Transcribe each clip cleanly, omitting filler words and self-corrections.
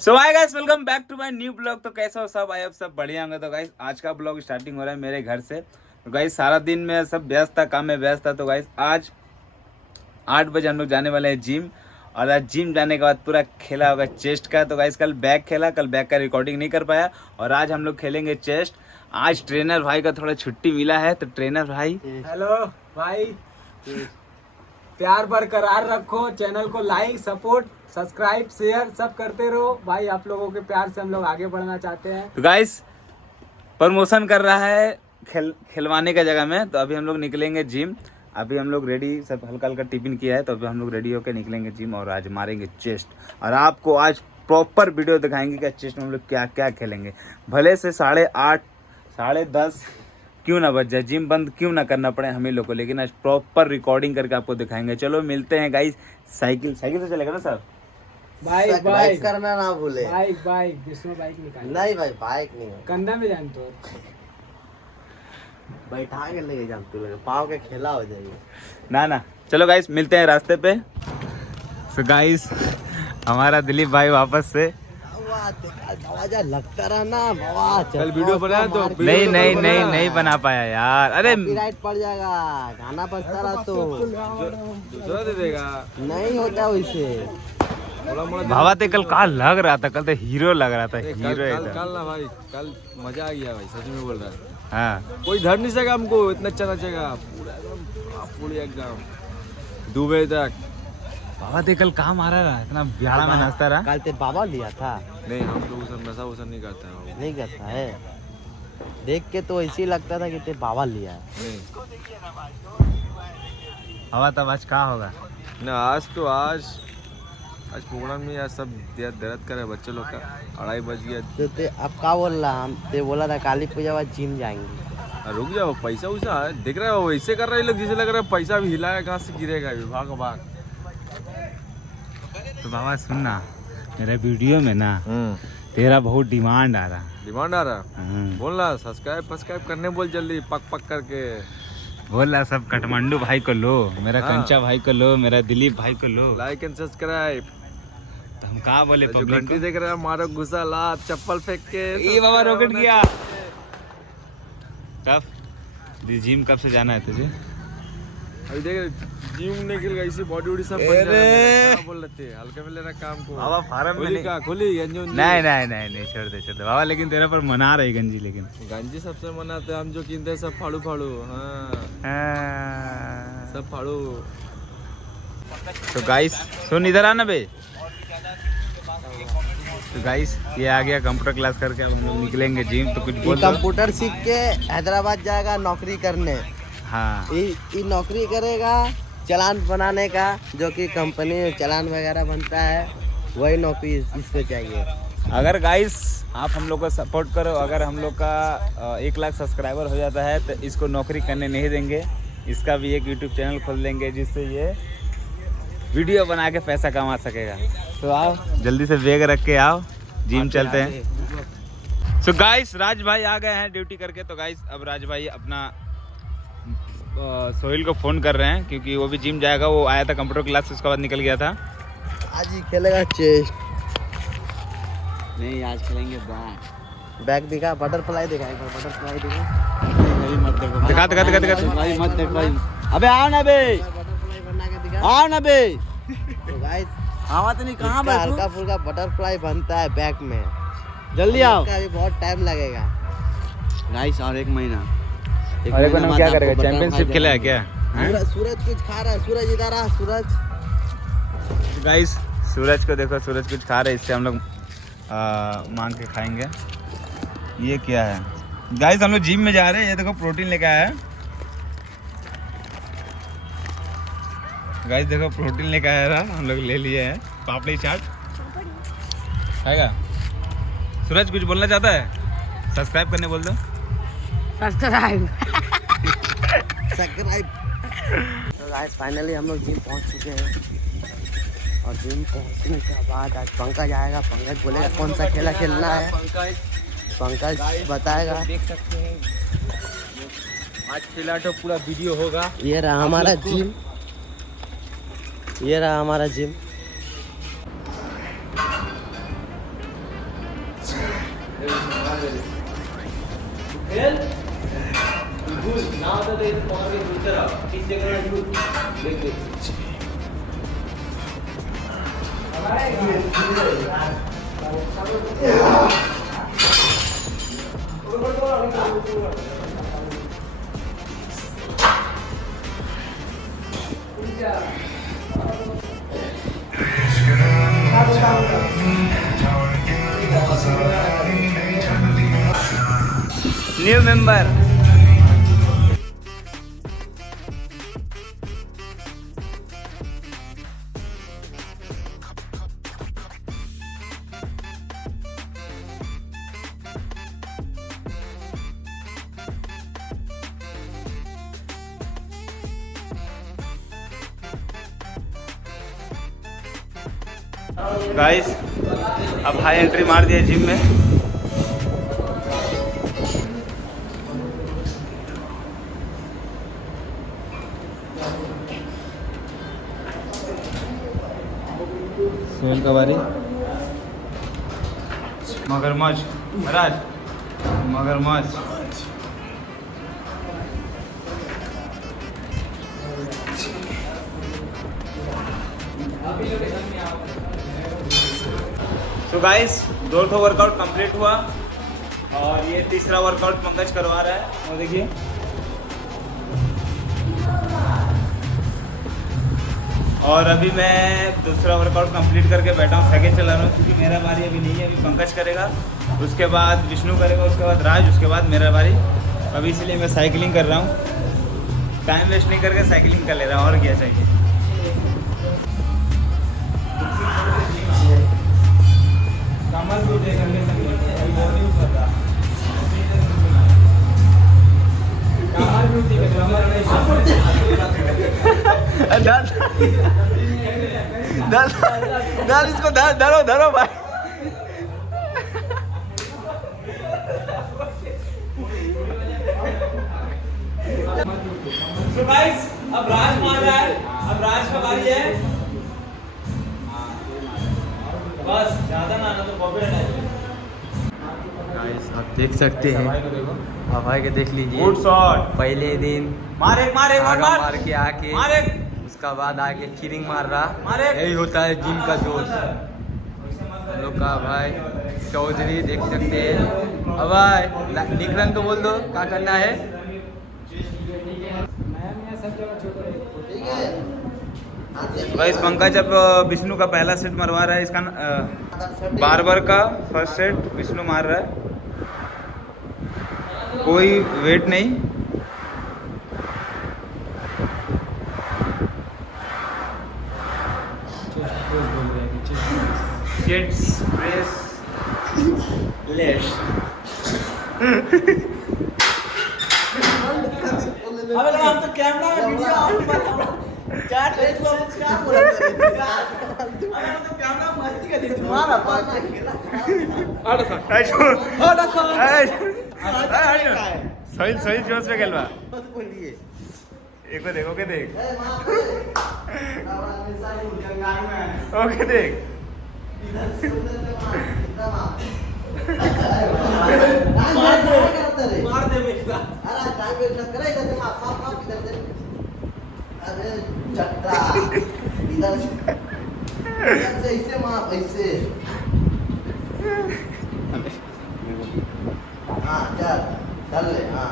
So hi guys, welcome back to my new blog. तो कैसे हो सब? आप सब बढ़िया होंगे। तो गाइस आज का ब्लॉग स्टार्टिंग हो रहा है मेरे घर से। तो गाइस सारा दिन में सब व्यस्त था, काम में व्यस्त था। तो गाइस आज 8 बजे हम लोग जाने वाले हैं जिम। और आज जिम जाने के बाद पूरा खेला होगा चेस्ट का। तो गाइस कल बैक खेला, कल बैक का रिकॉर्डिंग नहीं कर पाया। और आज हम लोग खेलेंगे चेस्ट। आज ट्रेनर भाई का थोड़ा छुट्टी मिला है। तो ट्रेनर भाई, हेलो भाई, प्यार बरकरार रखो। चैनल को लाइक, सपोर्ट, सब्सक्राइब, शेयर सब करते रहो भाई। आप लोगों के प्यार से हम लोग आगे बढ़ना चाहते हैं। तो गाइस प्रमोशन कर रहा है खिलवाने का जगह में। तो अभी हम लोग निकलेंगे जिम। अभी हम लोग रेडी, सब हल्का हल्का टिफिन किया है। तो अभी हम लोग रेडी होकर निकलेंगे जिम और आज मारेंगे चेस्ट। और आपको आज प्रॉपर वीडियो दिखाएंगे कि चेस्ट में हम लोग क्या क्या खेलेंगे। भले से 8:30 10:30 क्यों ना बच जाए, जिम बंद क्यों ना करना पड़े हम ही लोग को, लेकिन आज प्रॉपर रिकॉर्डिंग करके आपको दिखाएंगे। चलो मिलते हैं गाइस। साइकिल से चलेगा ना सर? बाइक बाइक करना ना भूले। बाइक बाइक जिसमें बाइक निकाल नहीं भाई, बाइक नहीं है। कंधा में जान तो बैठा के लेके जानते हो, पाँव के खेला हो जाएगी। ना चलो गाइस मिलते हैं रास्ते पे। तो गाइस हमारा दिलीप भाई वापस से लगता रहा ना बाबा। कल वीडियो बनाया तो नहीं बना पाया यार। अरे कॉपीराइट पड़ जाएगा, गाना बजता रहा तो दूसरा दे देगा। नहीं होता वैसे। भावा ते कल लग रहा था, कल तो हीरो लग रहा था, हीरो एकदम। कल ना भाई, कल मजा आ गया भाई, सच में बोल रहा है। हाँ कोई धर नहीं सका हमको, इतना अच्छा नचेगा पूरी एकदम दुबई तक। भावा ते कल कहाँ मारा रहा, इतना बिहाड़ा में नाचता रहा। कल ते बाबा लिया था। नहीं, हम लोग सब नशा वसा नहीं करता है। नहीं करता है, देख के तो ऐसे ही लगता था कि ते बाबा लिया है। नहीं भावा तब आज क्या होगा? ना, आज प्रोग्राम में यार सब दर्द करे बच्चे लोग का। 2:30 बज गया। तो ते अब क्या बोल रहा, हम ते बोला था काली पूजा बाद जिम जाएंगे। रुक जाओ, पैसा वैसा है देख रहे हो, वैसे कर रहे हैं लोग जैसे लग रहा है पैसा भी हिलाया कहाँ से गिरेगा भाग। तो बाबा सुनना, मेरा वीडियो में ना तेरा बहुत डिमांड आ रहा। डिमांड आ रहा, बोल रहा सब्सक्राइब करने बोल जल्दी, पक करके बोल रहा सब काठमांडू भाई को लो, मेरा कंचा भाई को लो, मेरा दिलीप भाई को लो, लाइक एंड सब्सक्राइब। तो हम कहा बोले जो पब्लिक घंटी देख रहा है, मारो घुसा लात चप्पल फेंक के। ये बाबा रॉकेट गया। कब जिम कब से जाना है तुझे? अभी देख जिम निकल गई, इसी बॉडी वॉडी सब बन जाएगा। क्या बोल रहे थे, हल्के में लेना काम को। बाबा फार्म में खोली गंजी। नहीं छोड़ दे बाबा, लेकिन तेरे पर मना रही गंजी, लेकिन गंजी सबसे मनाते हैं हम, जो कीनते हैं सब फाड़ू। हाँ सब फाड़ू। तो गाइस सुन, इधर आना बे। तो गाइस ये आ गया कंप्यूटर क्लास करके, अब हम लोग निकलेंगे जिम। तो कुछ बोल दो। कंप्यूटर सीख के हैदराबाद जाएगा नौकरी करने। हाँ, ये नौकरी करेगा चालान बनाने का, जो कि कंपनी में चालान वगैरह बनता है, वही नौकरी इसको चाहिए। अगर गाइस आप हम लोग को सपोर्ट करो, अगर हम लोग का 1 लाख सब्सक्राइबर हो जाता है तो इसको नौकरी करने नहीं देंगे। इसका भी एक यूट्यूब चैनल खोल देंगे जिससे ये वीडियो बना के पैसा कमा सकेगा। तो आओ जल्दी से बैग रख के आओ, जिम चलते हैं। सो गाइस राज भाई आ गए हैं ड्यूटी करके। तो गाइस अब राज भाई अपना सोहेल को फ़ोन कर रहे हैं, क्योंकि वो भी जिम जाएगा। वो आया था कंप्यूटर क्लास से, उसके बाद निकल गया था। आज ही खेलेगा चेस्ट। नहीं, आज खेलेंगे बैक दिखा, बटरफ्लाई दिखा, एक बार बटरफ्लाई दिखा। मत देखो। अबे आओ ना बे, बटरफ्लाई बना के दिखा। आओ ना बे। तो गाइस आवाज नहीं, कहाँ बैठूं? हल्का फुल्का बटरफ्लाई बनता है बैक में। जल्दी आओ अभी बहुत टाइम लगेगा गाइस, और 1 महीना। और एक बार क्या करेगा, चैंपियनशिप खेला है क्या? सूरज कुछ खा रहा है। सूरज इधर आ, सूरज। गाइस सूरज को देखो, सूरज कुछ खा रहे हैं, इससे हम लोग मांग के खाएंगे। ये क्या है गाइस? हम लोग जिम में जा रहे हैं। ये देखो प्रोटीन लेके आया है गाइस, देखो प्रोटीन लेके आया था, हम लोग ले लिए हैं। पापड़ी चाट खाएगा। सूरज कुछ बोलना चाहता है? सब्सक्राइब करने बोल दो। सब्सक्राइब। तो गाइस फाइनली हम लोग जिम पहुंच चुके हैं। और जिम पहुंचने के बाद आज पंकज आएगा। पंकज बोलेगा कौन सा खेला खेलना है। पंकज बताएगा। देख सकते हैं आज फिलहाल पूरा वीडियो होगा। ये रहा हमारा जिम, ये रहा हमारा जिम। New member. गाइस अब हाई एंट्री मार दिया जिम में। सोहेल का बारी। मगरमच्छ महाराज, मगरमच्छ। तो गाइस 2 वर्कआउट कंप्लीट हुआ और ये तीसरा वर्कआउट पंकज करवा रहा है। और देखिए और अभी मैं दूसरा वर्कआउट कंप्लीट करके बैठा हूँ, साइकिल चला रहा हूँ क्योंकि मेरा बारी अभी नहीं है। अभी पंकज करेगा, उसके बाद विष्णु करेगा, उसके बाद राज, उसके बाद मेरा बारी। अभी इसलिए मैं साइकिलिंग कर रहा हूँ, टाइम वेस्ट नहीं करके साइकिलिंग कर ले रहा हूँ। और क्या चाहिए। डाल इसको, धरो धरो भाई। So guys, अब राज मार रहा है, अब राज का बारी है। बस ज्यादा ना तो कॉपीराइट आएगी। गाइस आप देख सकते हैं, आप भाई के देख लीजिए। Good shot. पहले दिन मार एक, मार एक, आगा मार मार के आके मार एक, उसका बाद आके चिरिंग मार रहा। मार एक। यही होता है जिम का जोश। हम लोग का भाई चौधरी देख सकते हैं। अब भाई निकलन तो बोल दो क्या करना है। गाइस पंकज अब विष्णु का पहला सेट मरवा रहा है। इसका बार का फर्स्ट सेट विष्णु मार रहा है, कोई वेट नहीं। Chest press less. अबे हम तो कैमरा में वीडियो ऑन कर क्या बोला तो कैमरा मस्ती का दिन मारा पास सही सही जोश में खेलवा। बोलिए एक को देखो के देख, ओके देख। मार दे बेटा। अरे टाइम वेस्ट मत करे, इधर से मार मार इधर से। अरे चट्टा इधर से ऐसे मार ऐसे। हाँ चल चल ले। हाँ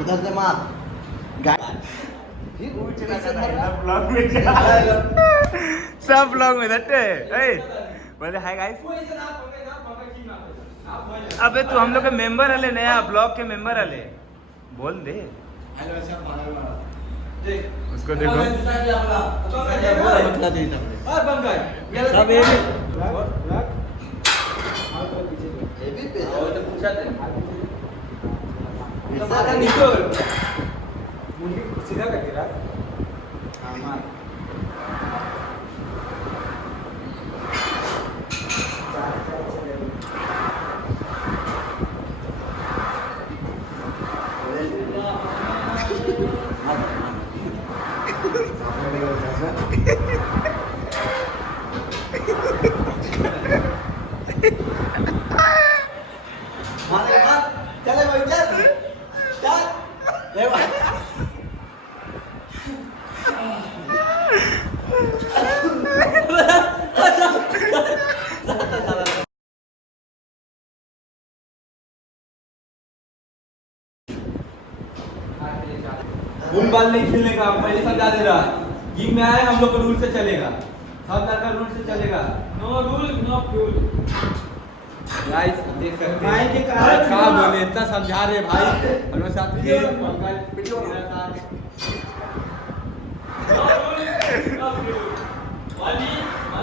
उधर से मार। सब ब्लॉग में दट्टे बोले हाय गाइस। अबे तू हम लोग के मेंबर हले, नया ब्लॉग के मेंबर हले, बोल दे उसको। देखो सीधा करके रख। फुल बॉल नहीं खेलने का, पहले समझा दे रहा है। जिम में आए हम लोग को रूल से चलेगा, सब लड़का रूल से चलेगा। No rule no fuel. Guys देख सकते हैं भाई के क्या बोले, इतना समझा रहे भाई हम लोग साथ वीडियो मेरा साथ।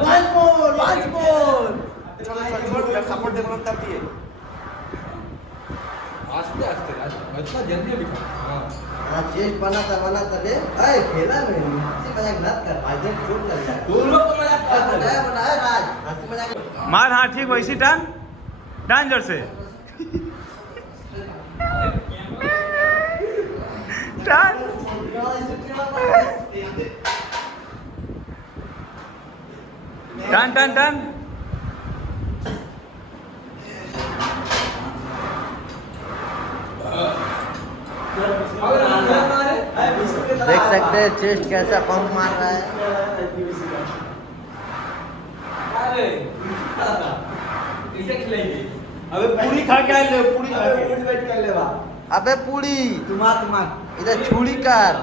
once more सपोर्ट दे बनता है। आस्ते आस्ते इतना जल्दी भी हां चेस्ट बना था रे। अरे खेला में हंसी मजाक मत कर भाई, देख चोट लग जाए। तुम लोग को मजाक कर बनाया राज, हंसी मजाक मार, हाँ ठीक वैसी टान टान जोर से टान। टान टान टान। देख सकते हैं चेस्ट कैसा पंप मार रहा है। अरे कैसे खिलाएंगे? अबे पूरी खा के आए ले, पूरी खा के फुट वेट कर ले बा। अबे पूरी तुमार इधर छुरी कर।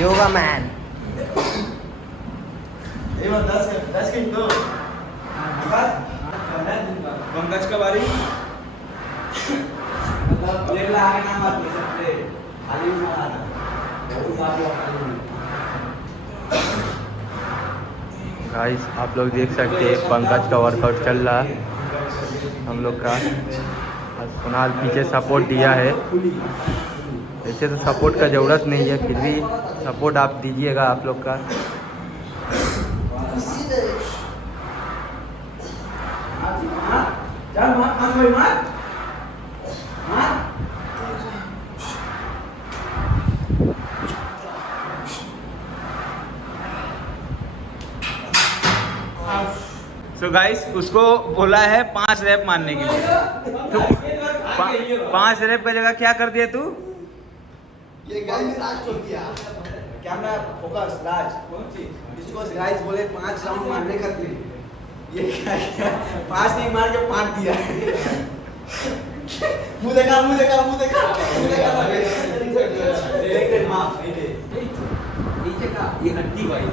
योगा मैन। ये 10 के दो पंकज का बारी। ये ला आगे ना मत ले सकते, खाली मार बहुत बात खाली। गाइस आप लोग देख सकते हैं पंकज का वर्कआउट चल रहा है हम लोग का। कुणाल पीछे सपोर्ट दिया है, ऐसे तो सपोर्ट का ज़रूरत नहीं है, फिर भी सपोर्ट आप दीजिएगा आप लोग का। सो गाइस उसको बोला है 5 रैप मारने के लिए, तो 5 रैप का जगह क्या कर दिया तू? ये गाइस राज छोड़ दिया कैमरा फोकस। राज कौन चीज इसको गाइस बोले 5 राउंड मारने का थे, ये क्या 5 नहीं मार के 5 दिया। मुंह देखा देख माफ दे नीचे का ये हड्डी भाई।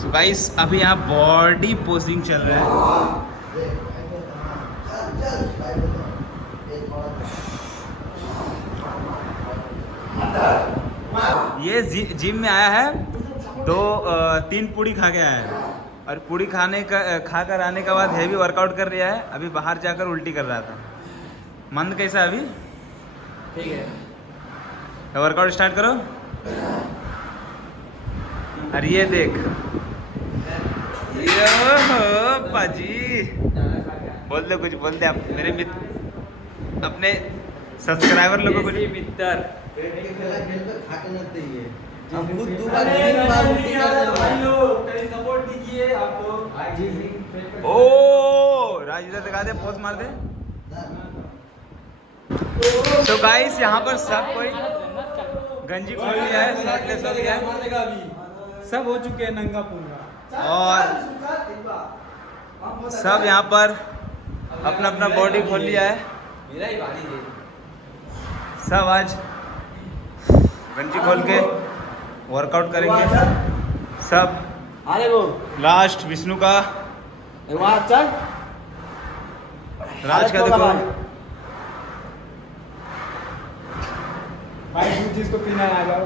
सो गाइस अभी यहाँ बॉडी पोजिंग चल रहा है। ये जिम में आया है तो 3 पूड़ी खा के आया है, और पूड़ी खा कर आने के बाद हेवी वर्कआउट कर रहा है। अभी बाहर जाकर उल्टी कर रहा था। मंद कैसा अभी? ठीक है, तो वर्कआउट स्टार्ट करो। अरे ये देख, यो पाजी बोल दे कुछ, बोल दे आप मेरे मित्र, अपने सब्सक्राइबर लोगों को कुछ। मित्र हम खुद 2 बार 3 बार उल्टी कर रहे हैं। सपोर्ट कीजिए आप लोग। ओ राज इधर दिखा दे, पोज मार दे। तो गाइस यहाँ पर सब कोई गंजी खोल लिया है, शर्टलेस हो गया है, सब हो चुके हैं नंगा पूरा। और सब यहाँ पर अपना अपना बॉडी खोल लिया है। मेरा ही बारी है। सब आज गंजी खोल के वर्कआउट करेंगे सब। अरे वो लास्ट विष्णु का, वहाँ चल राज का देखो। भाई जूस को पीना आ जाओ।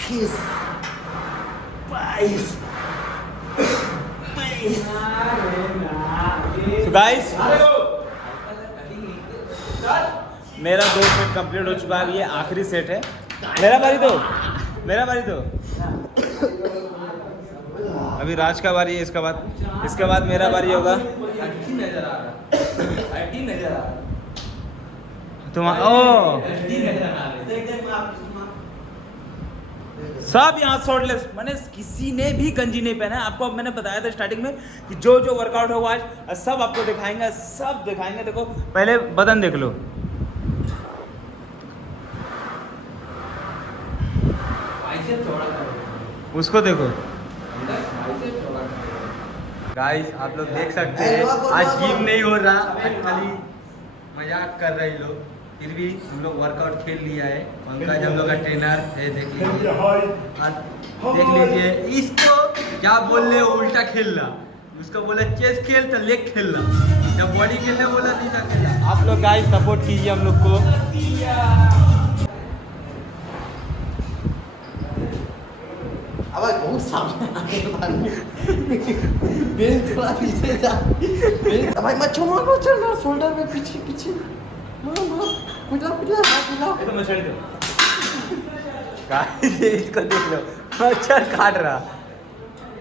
किस पाइस So guys, मेरा 2 सेट कंप्लीट हो चुका है, ये आखिरी सेट है। मेरा बारी तो अभी राज का बारी है, इसके बाद मेरा बारी होगा। तुम सब यहाँ शॉर्टलेस, मैंने किसी ने भी गंजी नहीं पहना है। आपको मैंने बताया था स्टार्टिंग में कि जो वर्कआउट होगा आज सब आपको दिखाएंगे, सब दिखाएंगे। देखो पहले बदन देख लो, उसको देखो गाइस आप लोग देख सकते हैं आज जिम नहीं हो रहा, आज खाली मजाक कर रहे लोग, फिर भी हम लोग वर्कआउट खेल लिया है। पंकज हम लोग का ट्रेनर है, देख लीजिए। देख लीजिए इसको क्या बोल रहे हो, उल्टा खेलना। उसको बोला चेस खेल तो लेग खेलना, जब बॉडी खेलने बोला नहीं था खेलना। आप लोग गाइस सपोर्ट कीजिए हम लोग को। अब बहुत सामने आगे बेंच थोड़ा पीछे जा, बेंच भाई मत छो, मारो चल शोल्डर में पीछे पीछे मार मार कुछ ये तो मछली दो। गाइस इसको देख लो, मच्छर काट रहा।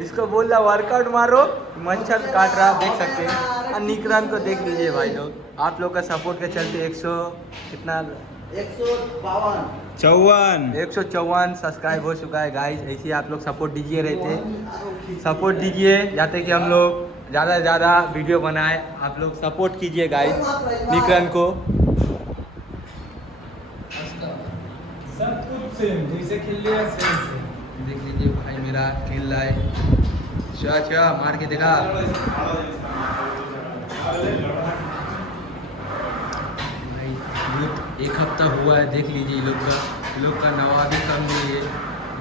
इसको बोल रहा वर्कआउट मारो, मच्छर काट रहा, देख सकते हैं। और निकरान को देख लीजिए भाई लोग, आप लोग का सपोर्ट के चलते 100 कितना 154 सब्सक्राइब हो चुका है गाइस। ऐसे आप लोग सपोर्ट दीजिए, रहते सपोर्ट दीजिए जाते कि हम लोग ज़्यादा से ज़्यादा वीडियो बनाए। आप लोग सपोर्ट कीजिए गाइस निकरन को। सब कुछ सेम जैसे खेल लिया सेम। देख लीजिए भाई मेरा खेल रहा है, अच्छा मार के देखा। एक हफ्ता हुआ है, देख लीजिए लोग का नवा भी कम नहीं है,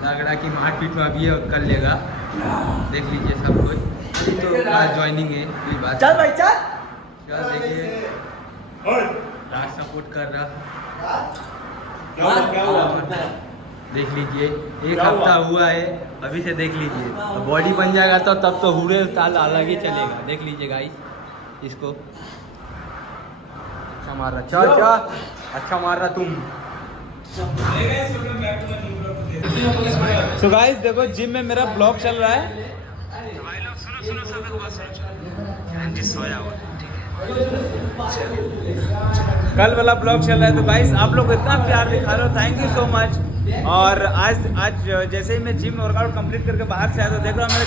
लग रहा कि मारपीट में अभी कर लेगा। देख लीजिए सब कुछ तो क्लास ज्वाइनिंग है, कोई बात चल भाई चल। चल देखिए क्लास सपोर्ट कर रहा। देख लीजिए एक हफ्ता हुआ है, अभी से देख लीजिए बॉडी बन जाएगा तो तब तो हुरे ताल अलग ही चलेगा। देख लीजिए गाइस इसको, अच्छा मार रहा, चल चल अच्छा मार रहा तुम। सो गाइस देखो जिम में मेरा ब्लॉग चल रहा है। कल वाला ब्लॉग चल रहा है, तो गाइस आप लोग इतना प्यार दिखा रहे हो, थैंक यू सो मच। और आज जैसे ही मैं जिम वर्कआउट कंप्लीट करके बाहर से आया तो देख रहा हूँ मेरे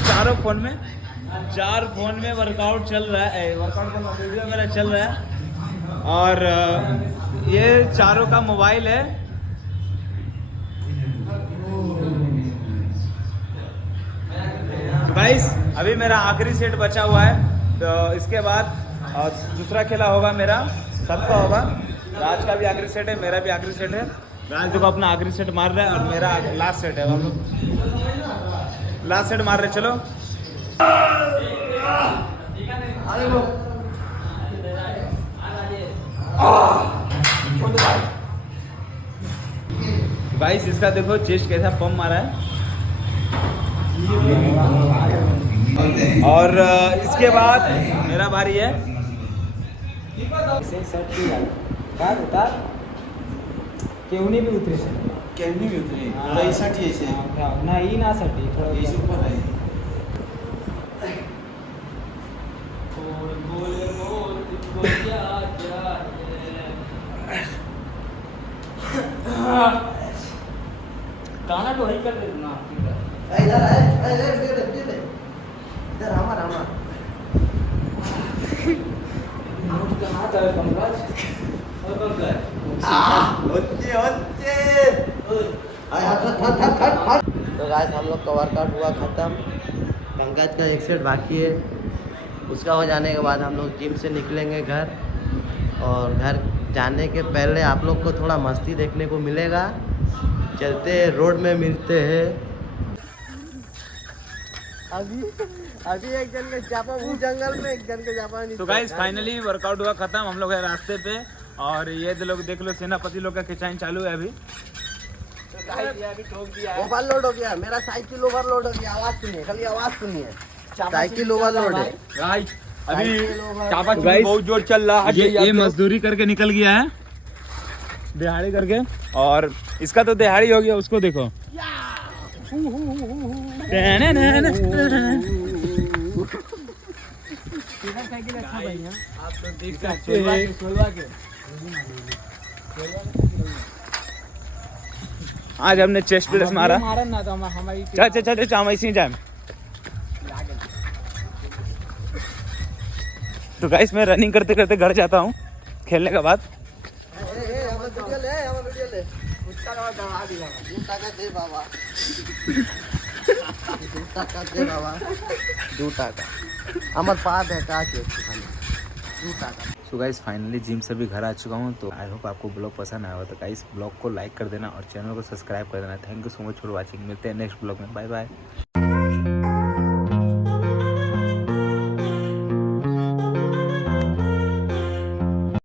चार फोन में वर्कआउट चल रहा है, वर्कआउट का वीडियो मेरा चल रहा है। और ये चारों का मोबाइल है। गाइस अभी मेरा आखिरी सेट बचा हुआ है, तो इसके बाद दूसरा खेला होगा मेरा, सबका होगा। राज का भी आखिरी सेट है, मेरा भी आखिरी सेट है। राज देखो अपना आखिरी सेट मार रहा है और मेरा लास्ट सेट है, हम लोग लास्ट सेट मार रहे। चलो गाइस इसका देखो चेस्ट कैसा पंप मारा है। और इसके बाद मेरा बारी है। केवनी भी उतरे से केवनी भी उतरी लईसाठी ऐसे नाही ना साठी थोडं ऐसे ऊपर है। गाना तो वही कर देना इधर है इधर रामा तो गाइस हम लोग का वर्कआउट हुआ ख़त्म। पंकज का एक सेट बाकी है, उसका हो जाने के बाद हम लोग जिम से निकलेंगे घर। और घर जाने के पहले आप लोग को थोड़ा मस्ती देखने को मिलेगा। चलते रोड में मिलते हैं। अभी एक जन के जापा वो जंगल में, एक जन के जापा। तो गाइस फाइनली वर्कआउट हुआ खत्म, हम लोग है रास्ते पे। और ये लोग देख लो सेनापति लोग का खिंचाई चालू है अभी। ओवरलोड हो गया मेरा, साइकिल ओवरलोड हो गया। आवाज सुनिए, खाली आवाज सुनिए, साइकिल ओवरलोड है। गाइस अभी चापा चुपी बहुत जोर चल रहा है। ये मजदूरी करके निकल गया है, दिहाड़ी करके। और इसका तो दिहाड़ी हो गया, उसको देखो। आप लोग देख सकते हैं आज हमने चेस्ट प्रेस मारा। ना तो हमारी चल हम ऐसे ही जाए। तो गाइस मैं रनिंग करते करते घर जाता हूँ खेलने के बाद। बाबा টাকা দে বাবা 2 টাকা আমার পা দেখা আছে একটুখানি 2 টাকা। सो गाइस फाइनली जिम से भी घर आ चुका हूँ, तो आई होप आपको ब्लॉग पसंद आया हो। तो गाइस ब्लॉग को लाइक कर देना और चैनल को सब्सक्राइब कर देना। Thank you so much for watching. मिलते हैं नेक्स्ट ब्लॉग में, बाय बाय।